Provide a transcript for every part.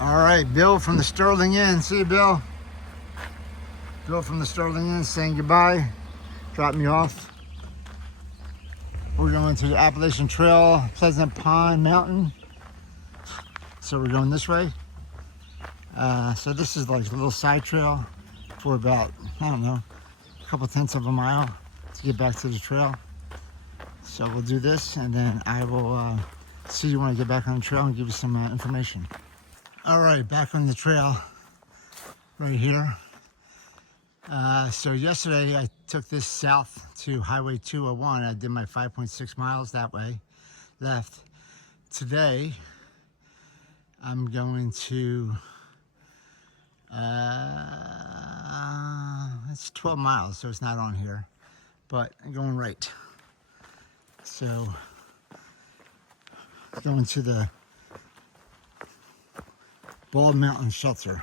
All right, Bill from the Sterling Inn. See you, Bill. Bill from the Sterling Inn saying goodbye. Drop me off. We're going to the Appalachian Trail, Pleasant Pond Mountain. So we're going this way. So this is like a little side trail for about, I don't know, a couple tenths of a mile to get back to the trail. So we'll do this and then I will see you when I get back on the trail and give you some information. All right, back on the trail right here. So yesterday I took this south to Highway 201. I did my 5.6 miles that way, left. Today I'm going to, it's 12 miles, so it's not on here, but I'm going right. So going to the Bald Mountain Shelter,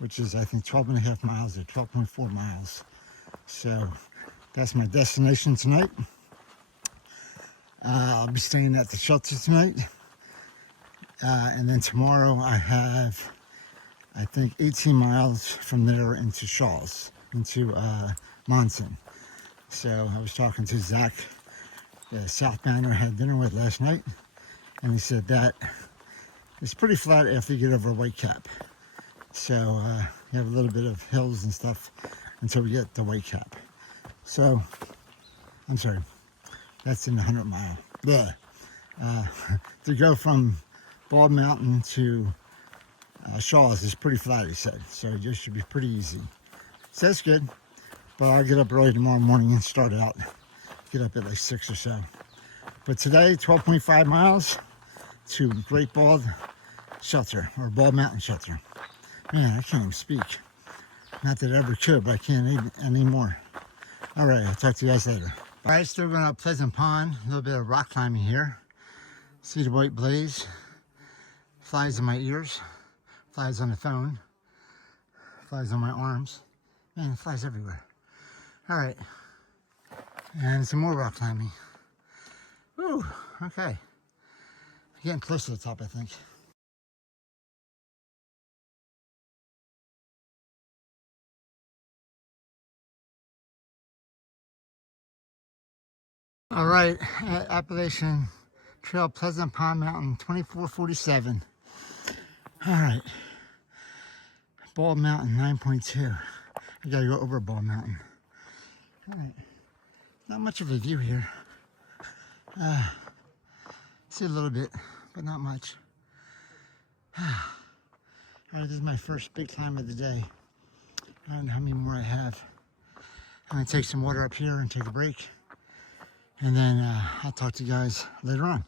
which is I think 12.5 miles or 12.4 miles. So that's my destination tonight. I'll be staying at the shelter tonight. And then tomorrow I have, I think 18 miles from there into Shawls, into Monson. So I was talking to Zach, the southbounder I had dinner with last night, and he said that it's pretty flat after you get over White Cap. So you have a little bit of hills and stuff until we get to White Cap. So, I'm sorry, that's in the 100 mile. Yeah. To go from Bald Mountain to Shawls is pretty flat, he said. So it should be pretty easy. So that's good. But I'll get up early tomorrow morning and start out. Get up at like 6 or so. But today, 12.5 miles to Great Bald Shelter, or Bald Mountain Shelter. Man, I can't even speak. Not that I ever could, but I can't anymore. All right, I'll talk to you guys later. All right, still going up Pleasant Pond. A little bit of rock climbing here. See the white blaze. Flies in my ears. Flies on the phone. Flies on my arms. Man, it flies everywhere. All right. And some more rock climbing. Woo, okay. Getting close to the top, I think. All right, Appalachian Trail, Pleasant Pond Mountain, 2447. All right, Bald Mountain, 9.2. I gotta go over Bald Mountain. All right, not much of a view here. See a little bit, but not much. All right, this is my first big climb of the day. I don't know how many more I have. I'm gonna take some water up here and take a break. And then I'll talk to you guys later on.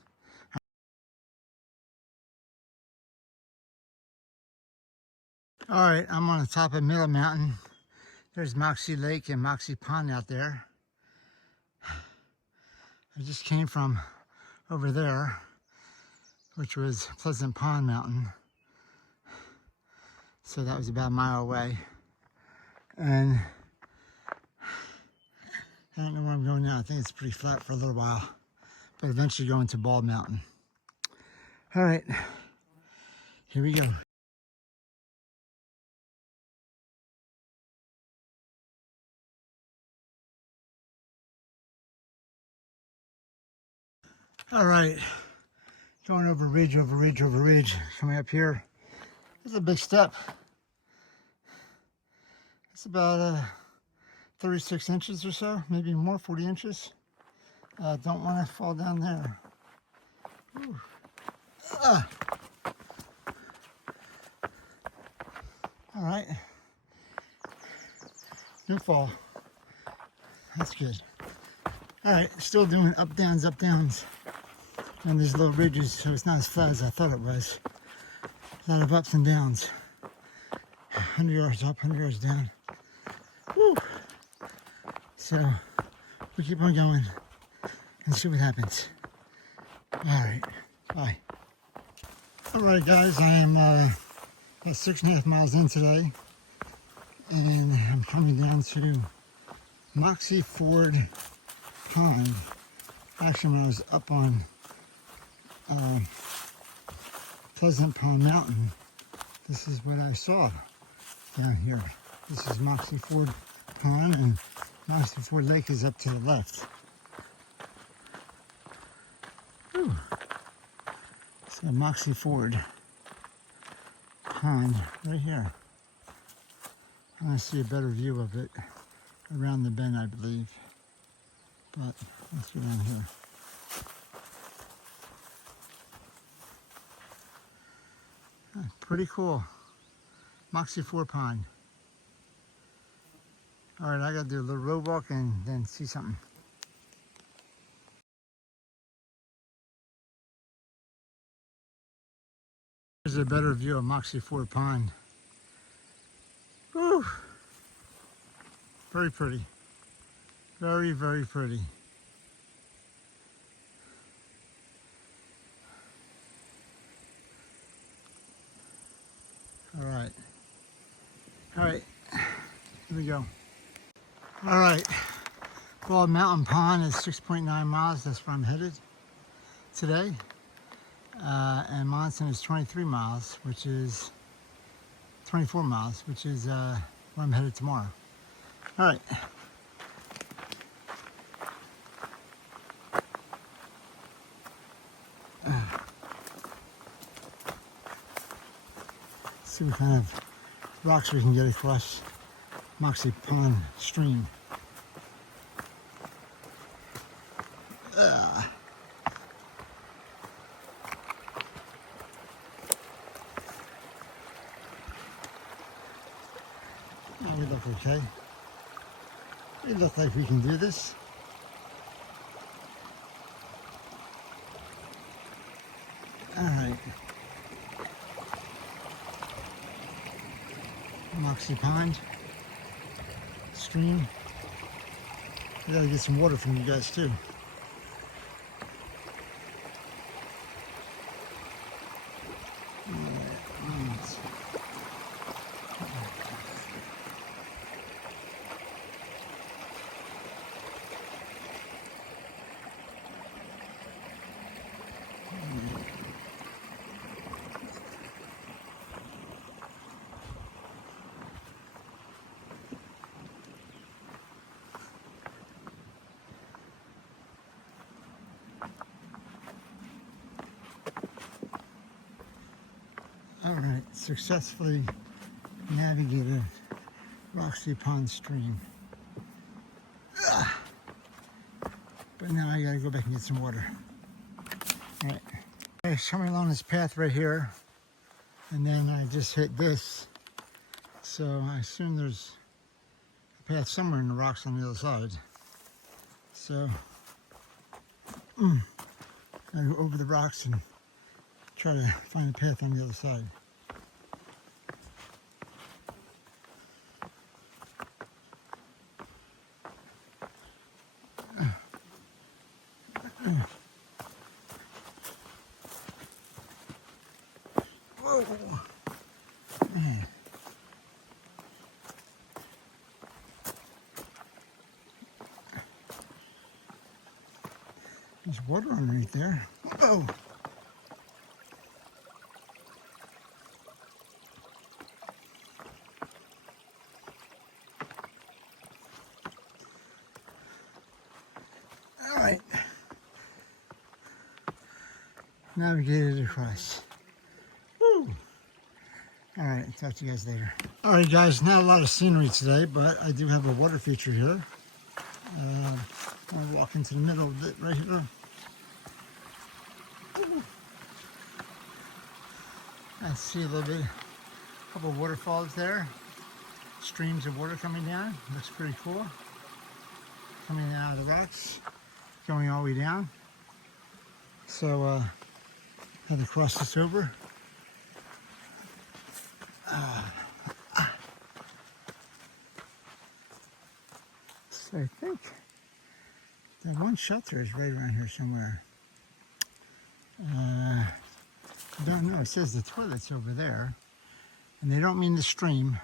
All right, I'm on the top of Middle Mountain. There's Moxie Lake and Moxie Pond out there. I just came from over there, which was Pleasant Pond Mountain. So that was about a mile away. And I don't know where I'm going now. I think it's pretty flat for a little while, but eventually going to Bald Mountain. All right, here we go. All right, going over ridge, over ridge, over ridge. Coming up here, it's a big step. It's about 36 inches or so, maybe more, 40 inches. Don't want to fall down there. All right, no fall. That's good. All right, still doing up downs, and these little ridges, so it's not as flat as I thought it was. A lot of ups and downs. 100 yards up, 100 yards down. Woo. So we keep on going and see what happens. All right, bye. All right, guys, I am about 6.5 miles in today, and I'm coming down to Moxie Ford Pond. Actually, when I was up on Pleasant Pond Mountain, this is what I saw down here. This is Moxie Ford Pond, and Moxie Ford Lake is up to the left. Whew. So Moxie Ford Pond right here. I want to see a better view of it around the bend, I believe. But let's go down here. Pretty cool. Moxie Ford Pond. All right, I gotta do a little road walk and then see something. Here's a better view of Moxie Ford Pond. Whew. Very pretty. Very, very pretty. All right. All right. Here we go. All right. Bald Mountain Pond is 6.9 miles. That's where I'm headed today. And Monson is 23 miles, which is 24 miles, which is where I'm headed tomorrow. All right. See what kind of rocks we can get across Moxie Pond stream. Oh, we look okay. We look like we can do this. All right. Moxie Pond stream. We gotta get some water from you guys too. All right, successfully navigated Moxie Pond stream. But now I gotta go back and get some water. All right, I was coming along this path right here, and then I just hit this. So I assume there's a path somewhere in the rocks on the other side. So I go over the rocks and try to find a path on the other side. Whoa! Man. There's water underneath there. Oh! All right. Navigated across. Woo! All right, talk to you guys later. All right, guys, not a lot of scenery today, but I do have a water feature here. I'll walk into the middle of it right here. I see a little bit, a couple of waterfalls there. Streams of water coming down. Looks pretty cool. Coming out of the rocks, going all the way down. So, had to cross this over. So I think that one shelter is right around here somewhere. I don't know. It says the toilet's over there, and they don't mean the stream,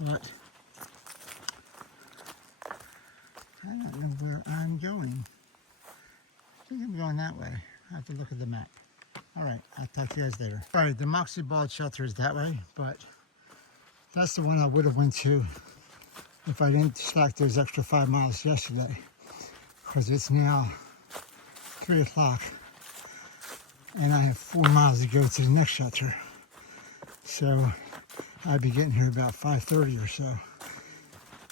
but I don't know where I'm going. I think I'm going that way. I have to look at the map. All right, I'll talk to you guys later. All right, the Moxie Bald Shelter is that way, but that's the one I would have went to if I didn't slack those extra 5 miles yesterday, because it's now 3 o'clock and I have 4 miles to go to the next shelter. So I'd be getting here about 5:30 or so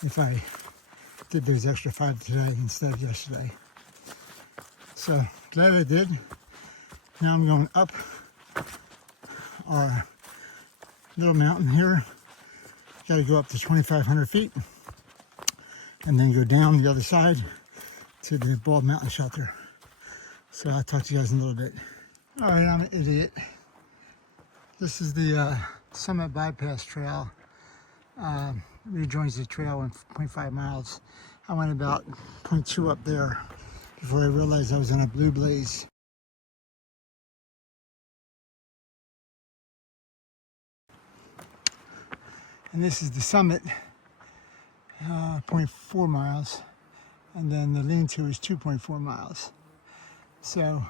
if I did those extra 5 today instead of yesterday. So glad I did. Now I'm going up our little mountain here. Got to go up to 2,500 feet and then go down the other side to the Bald Mountain Shelter. So I'll talk to you guys in a little bit. All right, I'm an idiot. This is the Summit Bypass Trail. Rejoins the trail in 0.5 miles. I went about 0.2 up there before I realized I was on a blue blaze. And this is the summit, 0.4 miles. And then the lean-to is 2.4 miles. So,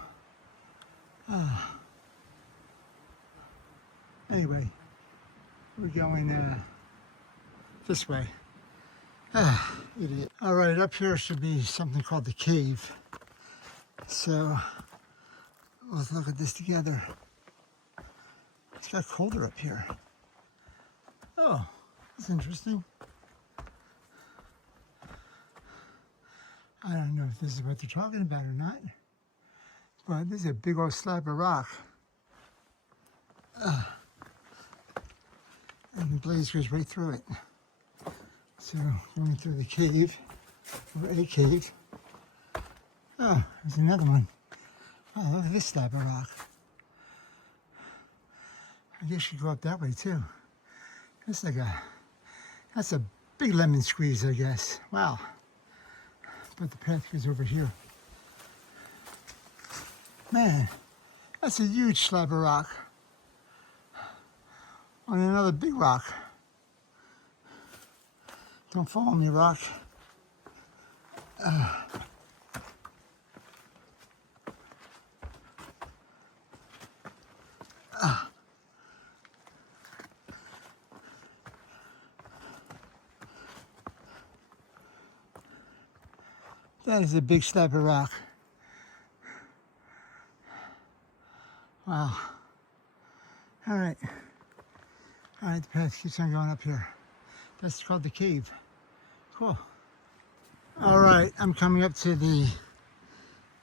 anyway, we're going this way. Idiot. All right, up here should be something called the cave. So, let's look at this together. It's got colder up here. Oh, that's interesting. I don't know if this is what they're talking about or not, but this is a big old slab of rock. And the blaze goes right through it. So, going through the cave, or a cave. Oh, there's another one. Oh, look at this slab of rock. I guess you go up that way too. That's like that's a big lemon squeeze, I guess. Wow. But the path goes over here. Man, that's a huge slab of rock on another big rock. Don't follow me, rock. That is a big slab of rock. Wow. All right. All right, the path keeps on going up here. That's called the cave. Cool. All right, I'm coming up to the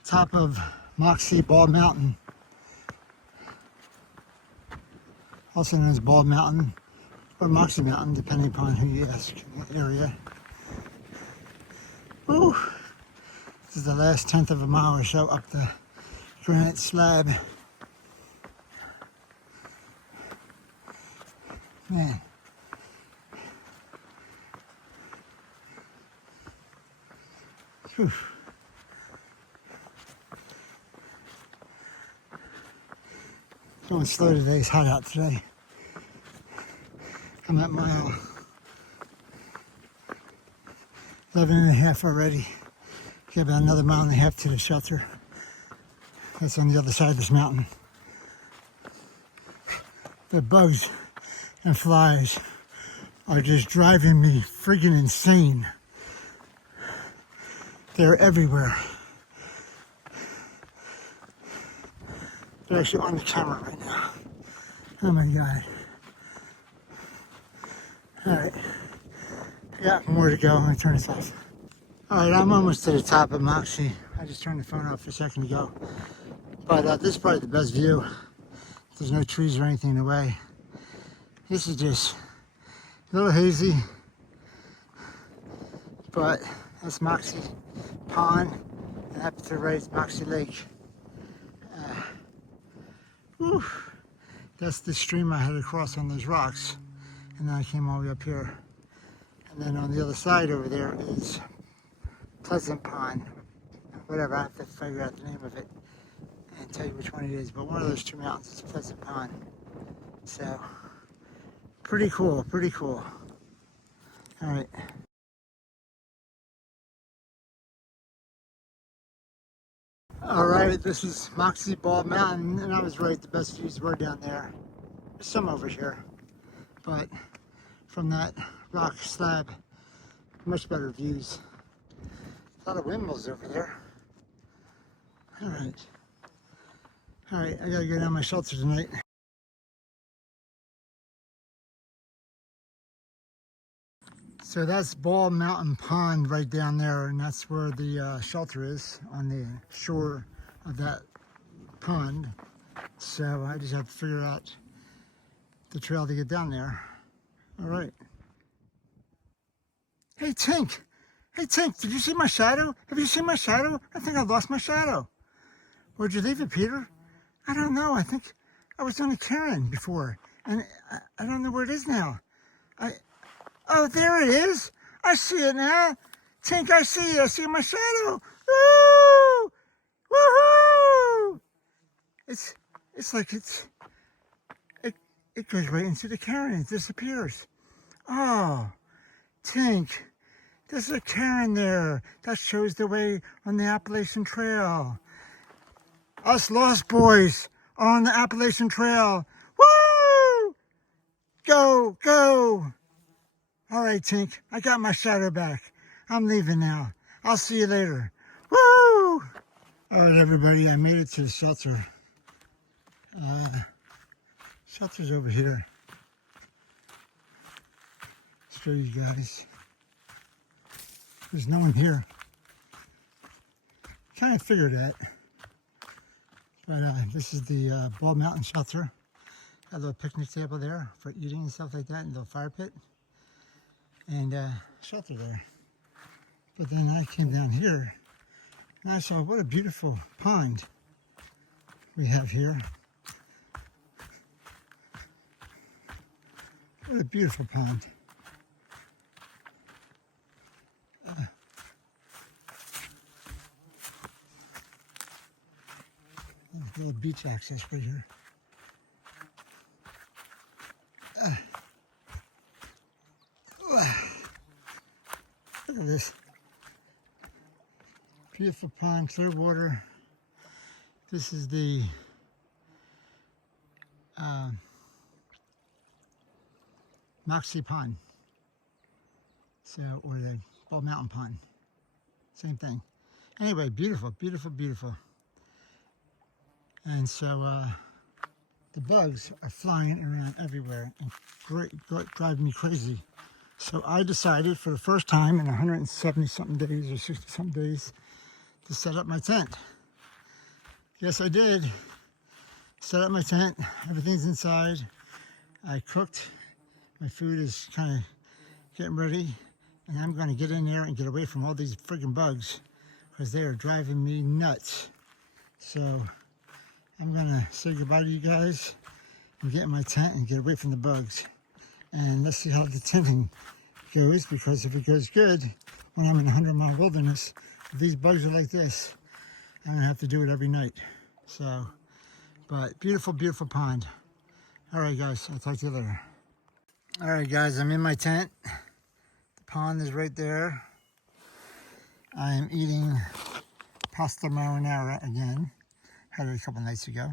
top of Moxie Bald Mountain, also known as Bald Mountain or Moxie Mountain, depending upon who you ask in the area. Woo! This is the last 1/10 of a mile or so up the granite slab. Man. Whew. Going slow today. It's hot out today. I'm at mile 11.5 already. Got about another 1.5 miles to the shelter. That's on the other side of this mountain. The bugs and flies are just driving me friggin' insane. They're everywhere. They're actually on the camera right now. Oh my God. All right. I got more to go. Let me turn this off. All right, I'm almost to the top of Moxie. I just turned the phone off a second ago. But this is probably the best view. There's no trees or anything in the way. This is just a little hazy, but that's Moxie Pond, and up to the right is Moxie Lake. That's the stream I had to cross on those rocks, and then I came all the way up here. And then on the other side over there is Pleasant Pond, whatever, I have to figure out the name of it and tell you which one it is, but one of those two mountains is Pleasant Pond. So, pretty cool, pretty cool. All right. All right, this is Moxie Bald Mountain, and I was right, the best views were down there. There's some over here, but from that rock slab, much better views. A lot of windmills over there. All right, I gotta go down my shelter tonight. So that's Bald Mountain Pond right down there, and that's where the shelter is, on the shore of that pond. So I just have to figure out the trail to get down there. All right. Hey, Tink. Hey, Tink, did you see my shadow? Have you seen my shadow? I think I lost my shadow. Where'd you leave it, Peter? I don't know. I think I was on a cairn before, and I don't know where it is now. Oh, there it is. I see it now. Tink, I see it. I see my shadow. Woo! Woohoo! It's like it goes right into the cairn and it disappears. Oh, Tink, there's a cairn there that shows the way on the Appalachian Trail. Us lost boys are on the Appalachian Trail. Woo! Go, go! All right, Tink, I got my shadow back. I'm leaving now. I'll see you later. Woo! All right, everybody, I made it to the shelter. Shelter's over here. Show you guys. There's no one here. Kind of figured that. But this is the Bald Mountain Shelter. Got a little picnic table there for eating and stuff like that, and a little fire pit. And shelter there. But then I came down here and I saw what a beautiful pond we have here. What a beautiful pond. A little beach access right here. Look at this. Beautiful pond, clear water. This is the Moxie Pond. So, or the Bald Mountain Pond. Same thing. Anyway, beautiful, beautiful, beautiful. And so the bugs are flying around everywhere and driving me crazy. So I decided for the first time in 170 something days or 60 something days to set up my tent. Yes, I did. Set up my tent. Everything's inside. I cooked. My food is kind of getting ready. And I'm going to get in there and get away from all these friggin' bugs because they are driving me nuts. So I'm going to say goodbye to you guys and get in my tent and get away from the bugs. And let's see how the tenting goes, because if it goes good, when I'm in a 100-mile wilderness, if these bugs are like this, I'm going to have to do it every night. So, but beautiful, beautiful pond. All right, guys, I'll talk to you later. All right, guys, I'm in my tent. The pond is right there. I am eating pasta marinara again. Had it a couple nights ago.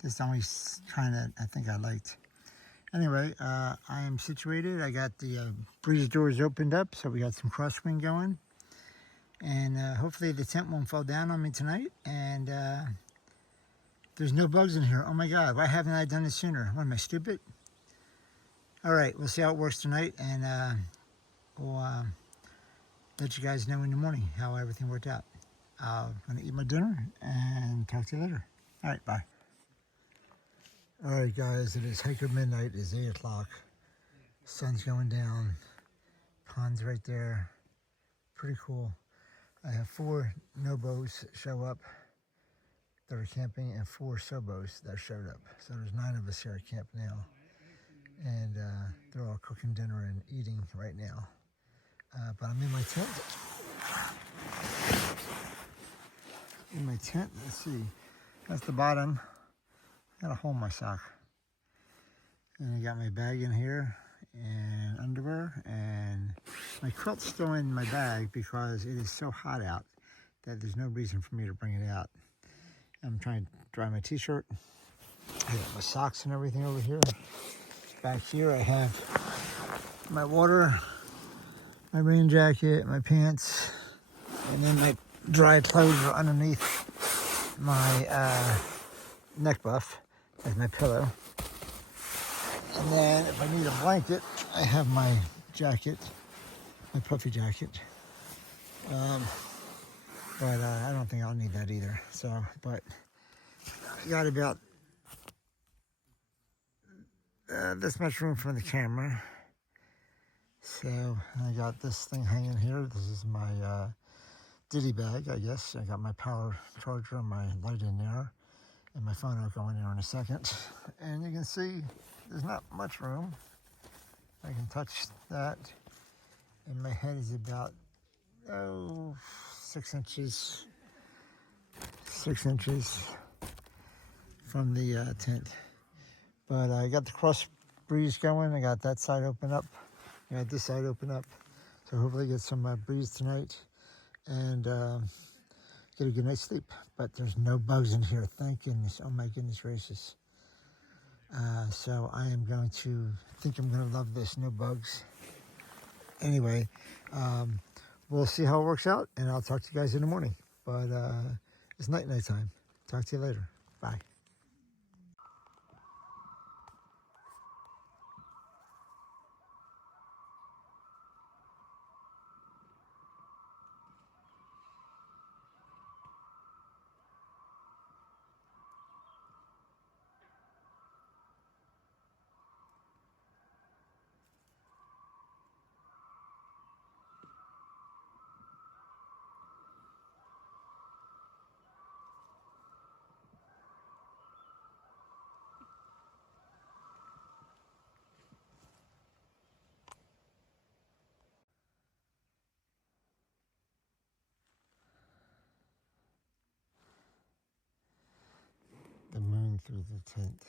This only kind of, I think I liked. Anyway, I am situated. I got the breeze doors opened up, so we got some crosswind going. And hopefully the tent won't fall down on me tonight. And there's no bugs in here. Oh my God, why haven't I done this sooner? What, am I stupid? All right, we'll see how it works tonight. And we'll let you guys know in the morning how everything worked out. I'm going to eat my dinner and talk to you later. All right, bye. All right, guys, it is hiker midnight. It is 8 o'clock. Sun's going down. Pond's right there. Pretty cool. I have 4 nobos show up that are camping and 4 sobos that showed up. So there's 9 of us here at camp now. And they're all cooking dinner and eating right now. But I'm in my tent. In my tent, let's see. That's the bottom. Got a hole in my sock. And I got my bag in here and underwear, and my quilt's still in my bag because it is so hot out that there's no reason for me to bring it out. I'm trying to dry my t-shirt. I got my socks and everything over here. Back here I have my water, my rain jacket, my pants, and then my dry clothes are underneath my neck buff as my pillow. And then if I need a blanket, I have my jacket, my puffy jacket. But I don't think I'll need that either. So, but I got about this much room for the camera. So I got this thing hanging here. This is my ditty bag, I guess. I got my power charger and my light in there. And my phone will go in there in a second. And you can see there's not much room. I can touch that. And my head is about, 6 inches. 6 inches from the tent. But I got the cross breeze going. I got that side open up. I got this side open up. So hopefully get some breeze tonight and get a good night's sleep. But there's no bugs in here, thank goodness. Oh my goodness gracious. So I am going to, think I'm going to love this, no bugs. Anyway, we'll see how it works out, and I'll talk to you guys in the morning. But it's night time. Talk to you later. Bye. The moon through the tent.